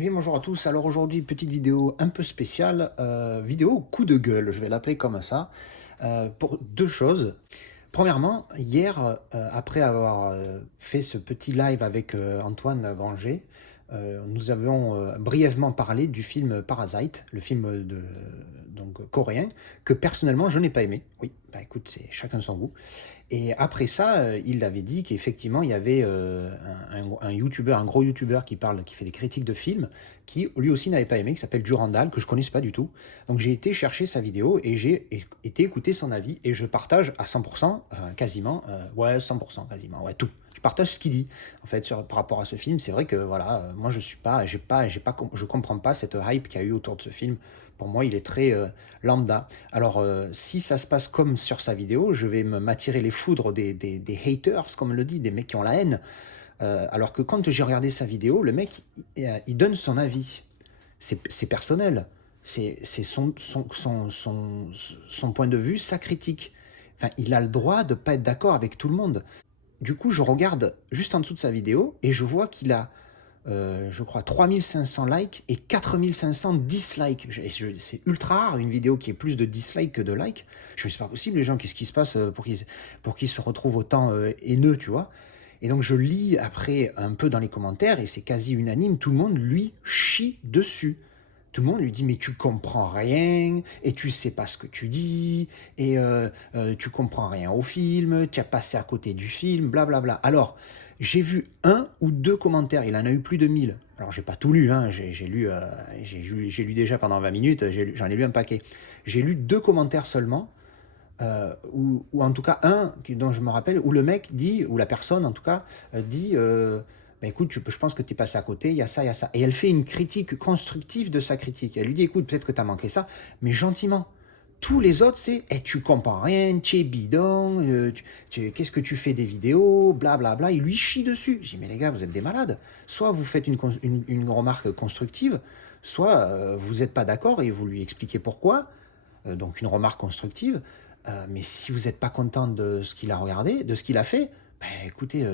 Eh bien bonjour à tous, alors aujourd'hui petite vidéo un peu spéciale, vidéo coup de gueule, je vais l'appeler comme ça, pour deux choses. Premièrement, hier, après avoir fait ce petit live avec Antoine Granger, nous avions brièvement parlé du film Parasite, le film donc, coréen, que personnellement je n'ai pas aimé. Oui, bah écoute, c'est chacun son goût. Et après ça, il avait dit qu'effectivement, il y avait un youtubeur, un gros youtubeur qui fait des critiques de films, qui lui aussi n'avait pas aimé, qui s'appelle Durandal, que je ne connaissais pas du tout. Donc j'ai été chercher sa vidéo et j'ai été écouter son avis et je partage à 100%, quasiment, ouais, 100% quasiment, ouais, tout. Je partage ce qu'il dit, en fait, par rapport à ce film. C'est vrai que, voilà, moi je suis pas, je comprends pas cette hype qu'il y a eu autour de ce film. Pour moi, il est très lambda. Alors, si ça se passe comme sur sa vidéo, je vais m'attirer les foudres des haters, comme on le dit, des mecs qui ont la haine. Alors que quand j'ai regardé sa vidéo, le mec, il donne son avis. C'est personnel. C'est son point de vue, sa critique. Enfin, il a le droit de ne pas être d'accord avec tout le monde. Du coup, je regarde juste en dessous de sa vidéo et je vois qu'il a je crois, 3500 likes et 4500 dislikes. C'est ultra rare, une vidéo qui ait plus de dislikes que de likes. Je me dis, c'est pas possible, les gens, qu'est-ce qui se passe pour qu'ils se retrouvent autant haineux, tu vois. Et donc, je lis après un peu dans les commentaires, et c'est quasi unanime, tout le monde lui chie dessus. Tout le monde lui dit, mais tu comprends rien, et tu sais pas ce que tu dis, et tu comprends rien au film, tu as passé à côté du film, blablabla. Alors, j'ai vu un ou deux commentaires, il en a eu plus de 1000. Alors, j'ai pas tout lu, hein, j'ai lu déjà pendant 20 minutes, j'en ai lu un paquet. J'ai lu deux commentaires seulement, ou en tout cas un dont je me rappelle, où le mec dit, ou la personne en tout cas, dit bah écoute, je pense que tu es passé à côté, il y a ça, il y a ça. Et elle fait une critique constructive de sa critique. Elle lui dit écoute, peut-être que tu as manqué ça, mais gentiment. Tous les autres, c'est eh, tu comprends rien, tu es bidon, qu'est-ce que tu fais des vidéos, blablabla. Bla, bla. Il lui chie dessus. Je dis mais les gars, vous êtes des malades. Soit vous faites une remarque constructive, soit vous n'êtes pas d'accord et vous lui expliquez pourquoi. Donc une remarque constructive. Mais si vous n'êtes pas content de ce qu'il a regardé, de ce qu'il a fait, ben écoutez,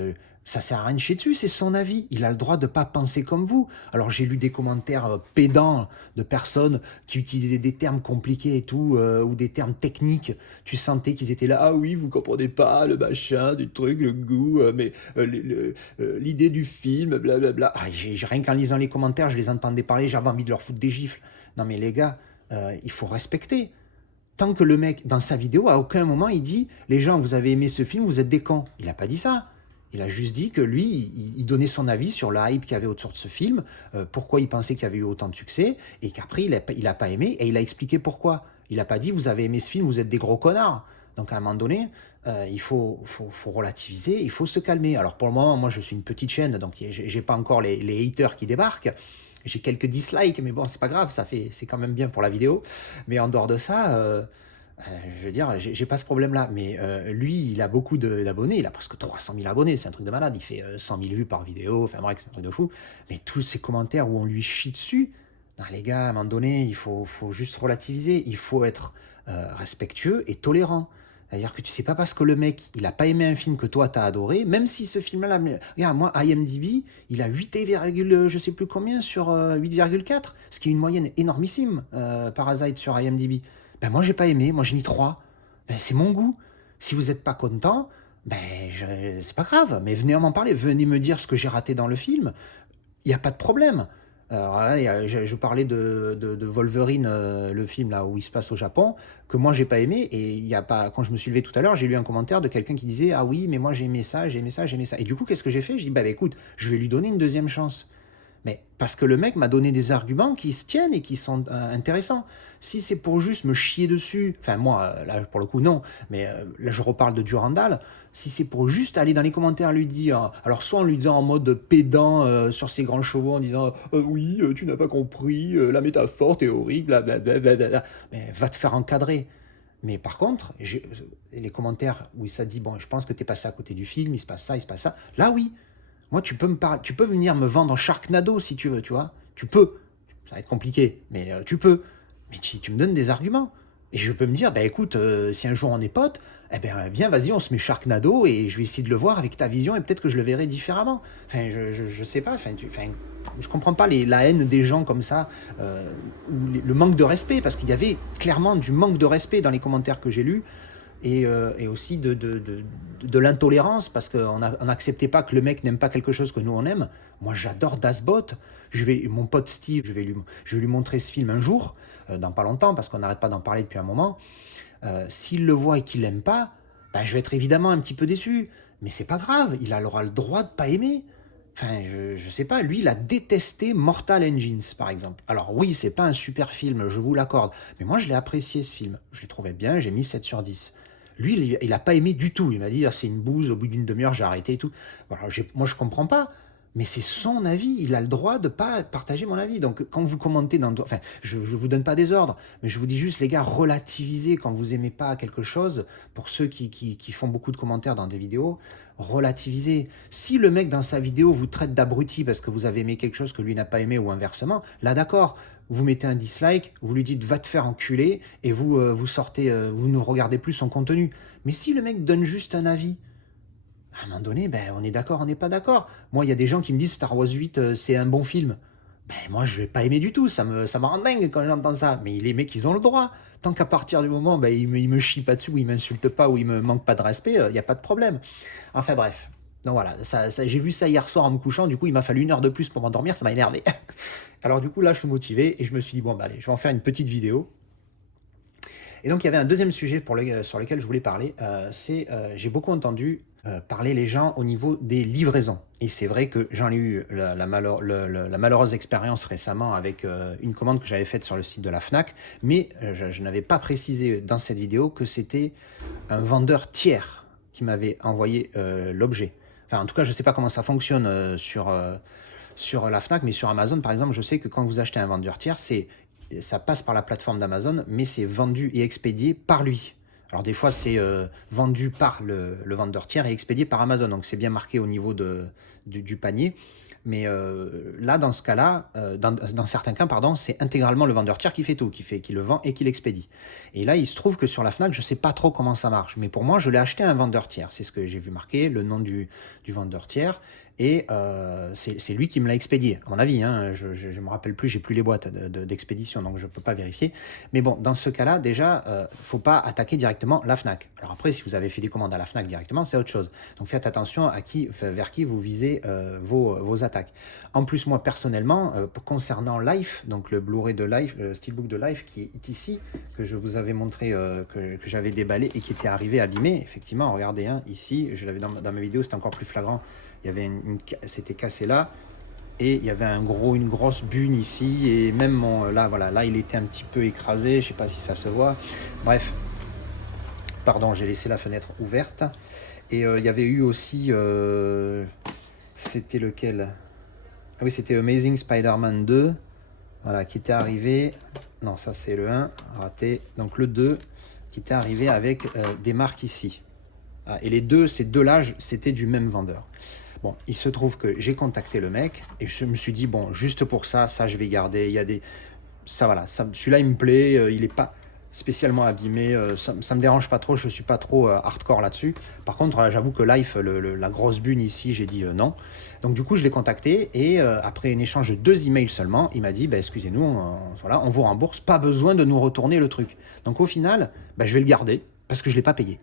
ça sert à rien de chier dessus, c'est son avis. Il a le droit de ne pas penser comme vous. Alors j'ai lu des commentaires pédants de personnes qui utilisaient des termes compliqués et tout, ou des termes techniques. Tu sentais qu'ils étaient là, ah oui, vous comprenez pas le machin, du truc, le goût, mais l'idée du film, blablabla. Ah, rien qu'en lisant les commentaires, je les entendais parler, j'avais envie de leur foutre des gifles. Non mais les gars, il faut respecter. Tant que le mec, dans sa vidéo, à aucun moment, il dit « Les gens, vous avez aimé ce film, vous êtes des cons ». Il n'a pas dit ça. Il a juste dit que lui, il donnait son avis sur la hype qu'il y avait autour de ce film, pourquoi il pensait qu'il y avait eu autant de succès, et qu'après, il n'a pas aimé, et il a expliqué pourquoi. Il n'a pas dit « Vous avez aimé ce film, vous êtes des gros connards ». Donc à un moment donné, il faut relativiser, il faut se calmer. Alors pour le moment, moi je suis une petite chaîne, donc j'ai pas encore les haters qui débarquent. J'ai quelques dislikes, mais bon, c'est pas grave, c'est quand même bien pour la vidéo. Mais en dehors de ça, je veux dire, j'ai pas ce problème-là. Mais lui, il a beaucoup d'abonnés, il a presque 300 000 abonnés, c'est un truc de malade. Il fait 100 000 vues par vidéo, enfin bref, c'est un truc de fou. Mais tous ces commentaires où on lui chie dessus, non, les gars, à un moment donné, faut juste relativiser. Il faut être respectueux et tolérant. C'est-à-dire que tu sais pas parce que le mec, il a pas aimé un film que toi t'as adoré, même si ce film-là, regarde, moi, IMDb, il a 8, je sais plus combien sur 8,4, ce qui est une moyenne énormissime, Parasite sur IMDb. Ben moi, j'ai pas aimé, moi j'ai mis 3. Ben c'est mon goût. Si vous êtes pas content, ben c'est pas grave, mais venez m'en parler, venez me dire ce que j'ai raté dans le film, il n'y a pas de problème. Alors là, je parlais de Wolverine, le film là où il se passe au Japon, que moi j'ai pas aimé. Et il y a pas, quand je me suis levé tout à l'heure, j'ai lu un commentaire de quelqu'un qui disait ah oui, mais moi j'ai aimé ça, j'ai aimé ça, j'ai aimé ça. Et du coup, qu'est-ce que j'ai fait? J'ai dit bah écoute, je vais lui donner une deuxième chance. Mais parce que le mec m'a donné des arguments qui se tiennent et qui sont intéressants. Si c'est pour juste me chier dessus, enfin moi, là pour le coup non, mais là je reparle de Durandal, si c'est pour juste aller dans les commentaires lui dire, alors soit en lui disant en mode pédant sur ses grands chevaux, en disant oui, tu n'as pas compris la métaphore théorique, blablabla, mais va te faire encadrer. Mais par contre, les commentaires où ça dit, bon, je pense que tu es passé à côté du film, il se passe ça, il se passe ça, là oui, moi, tu peux venir me vendre Sharknado si tu veux, tu vois. Tu peux. Ça va être compliqué, mais tu peux. Mais si tu me donnes des arguments, et je peux me dire, bah écoute, si un jour on est potes, eh ben viens, vas-y, on se met Sharknado et je vais essayer de le voir avec ta vision et peut-être que je le verrai différemment. Enfin, je sais pas. Enfin, je comprends pas la haine des gens comme ça, ou le manque de respect, parce qu'il y avait clairement du manque de respect dans les commentaires que j'ai lus, et aussi de l'intolérance, parce qu'on n'acceptait pas que le mec n'aime pas quelque chose que nous on aime. Moi j'adore Das Boot, mon pote Steve, je vais lui montrer ce film un jour, dans pas longtemps, parce qu'on n'arrête pas d'en parler depuis un moment. S'il le voit et qu'il l'aime pas, ben, je vais être évidemment un petit peu déçu, mais c'est pas grave, il aura le droit de pas aimer. Enfin, je sais pas, lui, il a détesté Mortal Engines, par exemple. Alors oui, c'est pas un super film, je vous l'accorde, mais moi, je l'ai apprécié, ce film. Je l'ai trouvé bien, j'ai mis 7 sur 10. Lui, il a pas aimé du tout. Il m'a dit, ah, c'est une bouse, au bout d'une demi-heure, j'ai arrêté et tout. Alors, moi, je comprends pas, mais c'est son avis. Il a le droit de pas partager mon avis. Donc, quand vous commentez enfin, je vous donne pas des ordres, mais je vous dis juste, les gars, relativisez quand vous aimez pas quelque chose. Pour ceux qui font beaucoup de commentaires dans des vidéos, relativisez. Si le mec dans sa vidéo vous traite d'abruti parce que vous avez aimé quelque chose que lui n'a pas aimé, ou inversement, là d'accord, vous mettez un dislike, vous lui dites va te faire enculer, et vous sortez, vous ne regardez plus son contenu. Mais si le mec donne juste un avis, à un moment donné, ben, on est d'accord, on n'est pas d'accord. Moi, il y a des gens qui me disent Star Wars 8, c'est un bon film. Ben, moi, je vais pas aimer du tout, ça me rend dingue quand j'entends ça. Mais les mecs, ils ont le droit. Tant qu'à partir du moment, ben, ils me chient pas dessus, ou ils m'insultent pas, ou ils me manquent pas de respect, il n'y a pas de problème. Enfin bref. Donc voilà, j'ai vu ça hier soir en me couchant, du coup il m'a fallu 1 heure de plus pour m'endormir, ça m'a énervé. Alors du coup là je suis motivé, et je me suis dit bon bah allez, je vais en faire une petite vidéo. Et donc il y avait un deuxième sujet sur lequel je voulais parler, j'ai beaucoup entendu parler les gens au niveau des livraisons. Et c'est vrai que j'en ai eu la malheureuse expérience récemment avec une commande que j'avais faite sur le site de la Fnac, mais je n'avais pas précisé dans cette vidéo que c'était un vendeur tiers qui m'avait envoyé l'objet. Enfin en tout cas je ne sais pas comment ça fonctionne sur la Fnac, mais sur Amazon par exemple, je sais que quand vous achetez un vendeur tiers, ça passe par la plateforme d'Amazon, mais c'est vendu et expédié par lui. Alors des fois c'est vendu par le vendeur tiers et expédié par Amazon, donc c'est bien marqué au niveau du panier. Mais là, dans ce cas-là, dans certains cas, pardon, c'est intégralement le vendeur tiers qui fait tout, qui le vend et qui l'expédie. Et là, il se trouve que sur la Fnac, je ne sais pas trop comment ça marche, mais pour moi, je l'ai acheté à un vendeur tiers. C'est ce que j'ai vu marquer, le nom du vendeur tiers, et c'est lui qui me l'a expédié, à mon avis. Hein, je ne me rappelle plus, j'ai plus les boîtes d'expédition, donc je ne peux pas vérifier. Mais bon, dans ce cas-là, déjà, il ne faut pas attaquer directement la Fnac. Alors après, si vous avez fait des commandes à la Fnac directement, c'est autre chose. Donc faites attention vers qui vous visez vos attaques. En plus, moi, personnellement, concernant Life, donc le Blu-ray de Life, le Steelbook de Life qui est ici, que je vous avais montré, que j'avais déballé et qui était arrivé abîmé, effectivement, regardez, hein, ici, je l'avais dans mes vidéos, c'était encore plus flagrant. Il y avait c'était cassé là, et il y avait une grosse bune ici, et même là, voilà, là, il était un petit peu écrasé, je sais pas si ça se voit. Bref, pardon, j'ai laissé la fenêtre ouverte. Et il y avait eu aussi, c'était lequel? Ah oui, c'était Amazing Spider-Man 2, voilà, qui était arrivé. Non, ça c'est le 1, raté. Donc le 2, qui était arrivé avec des marques ici. Ah, et ces deux-là, c'était du même vendeur. Bon, il se trouve que j'ai contacté le mec, et je me suis dit, bon, juste pour ça je vais garder. Il y a voilà, celui-là il me plaît, il n'est pas spécialement abîmé, ça me dérange pas trop, je suis pas trop hardcore là-dessus. Par contre, j'avoue que Life, la grosse bune ici, j'ai dit non. Donc du coup, je l'ai contacté, et après un échange de 2 emails seulement, il m'a dit, bah, excusez-nous, voilà, on vous rembourse, pas besoin de nous retourner le truc. Donc au final, bah, je vais le garder, parce que je l'ai pas payé.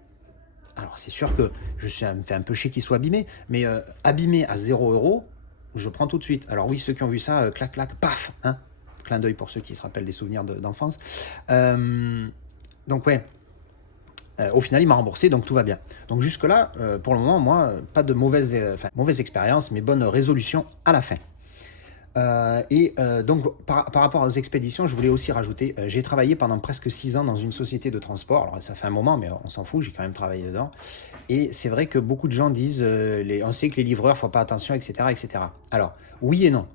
Alors c'est sûr que me fait un peu chier qu'il soit abîmé, mais abîmé à 0 €, je prends tout de suite. Alors oui, ceux qui ont vu ça, clac, clac, paf, hein, clin d'œil pour ceux qui se rappellent des souvenirs d'enfance. Donc ouais, au final il m'a remboursé, donc tout va bien. Donc jusque là, pour le moment, moi, pas de mauvaise expérience, mais bonne résolution à la fin. Donc par rapport aux expéditions, je voulais aussi rajouter, j'ai travaillé pendant presque 6 ans dans une société de transport. Alors ça fait un moment, mais on s'en fout, j'ai quand même travaillé dedans. Et c'est vrai que beaucoup de gens disent, on sait que les livreurs ne font pas attention, etc., etc. Alors oui et non.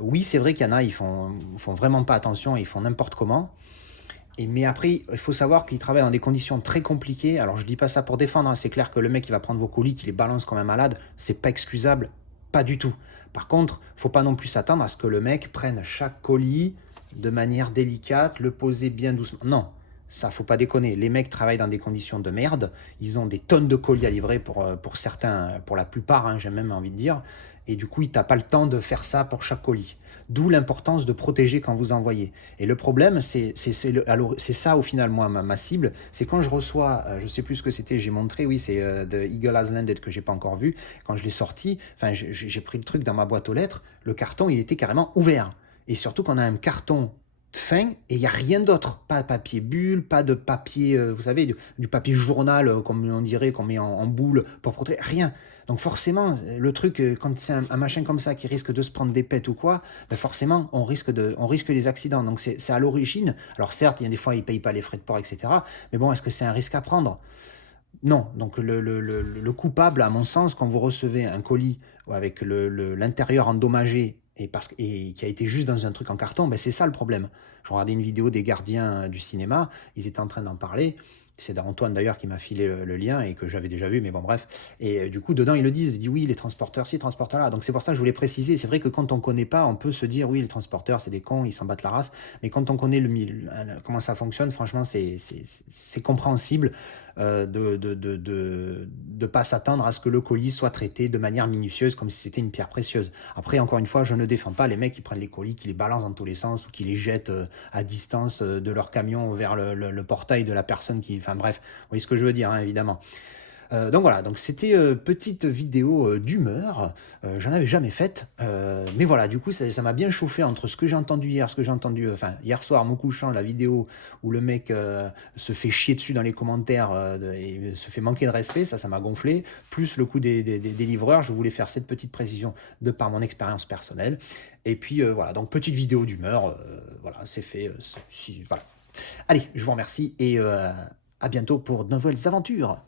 Oui, c'est vrai qu'il y en a, ils font vraiment pas attention, ils font n'importe comment. Mais après, il faut savoir qu'ils travaillent dans des conditions très compliquées. Alors je dis pas ça pour défendre, hein. C'est clair que le mec qui va prendre vos colis, qui les balance comme un malade, c'est pas excusable, pas du tout. Par contre, faut pas non plus s'attendre à ce que le mec prenne chaque colis de manière délicate, le poser bien doucement. Non, ça faut pas déconner. Les mecs travaillent dans des conditions de merde. Ils ont des tonnes de colis à livrer pour certains, pour la plupart, hein, j'ai même envie de dire. Et du coup, tu n'as pas le temps de faire ça pour chaque colis. D'où l'importance de protéger quand vous envoyez. Et le problème, c'est ça au final, moi, ma cible, c'est quand je reçois, je sais plus ce que c'était, j'ai montré, oui, c'est The Eagle Has Landed que j'ai pas encore vu. Quand je l'ai sorti, enfin, j'ai pris le truc dans ma boîte aux lettres, le carton, il était carrément ouvert. Et surtout qu'on a un carton fin et il n'y a rien d'autre. Pas de papier bulle, pas de papier, vous savez, du papier journal, comme on dirait, qu'on met en boule pour protéger, rien. Donc forcément, le truc, quand c'est un machin comme ça qui risque de se prendre des pètes ou quoi, ben forcément, on risque des accidents. Donc c'est à l'origine. Alors certes, il y a des fois, ils ne payent pas les frais de port, etc. Mais bon, est-ce que c'est un risque à prendre? Non. Donc le coupable, à mon sens, quand vous recevez un colis avec l'intérieur endommagé et qui a été juste dans un truc en carton, ben c'est ça le problème. Je regardais une vidéo des gardiens du cinéma, ils étaient en train d'en parler. C'est Antoine d'ailleurs qui m'a filé le lien et que j'avais déjà vu, mais bon bref. Et du coup, dedans, ils le disent, ils disent oui, les transporteurs ci, transporteurs là. Donc c'est pour ça que je voulais préciser. C'est vrai que quand on ne connaît pas, on peut se dire oui, les transporteurs, c'est des cons, ils s'en battent la race. Mais quand on connaît comment ça fonctionne, franchement, c'est compréhensible de pas s'attendre à ce que le colis soit traité de manière minutieuse comme si c'était une pierre précieuse. Après, encore une fois, je ne défends pas les mecs qui prennent les colis, qui les balancent dans tous les sens ou qui les jettent à distance de leur camion vers le portail de la personne qui... Enfin bref, vous voyez ce que je veux dire, hein, évidemment. Donc voilà, donc c'était petite vidéo d'humeur, j'en avais jamais faite, mais voilà, du coup ça m'a bien chauffé entre ce que j'ai entendu hier, ce que j'ai entendu, enfin hier soir, me couchant, la vidéo où le mec se fait chier dessus dans les commentaires et se fait manquer de respect, ça m'a gonflé, plus le coup des livreurs, je voulais faire cette petite précision de par mon expérience personnelle, et puis voilà, donc petite vidéo d'humeur, voilà, c'est fait, voilà. Allez, je vous remercie et à bientôt pour de nouvelles aventures.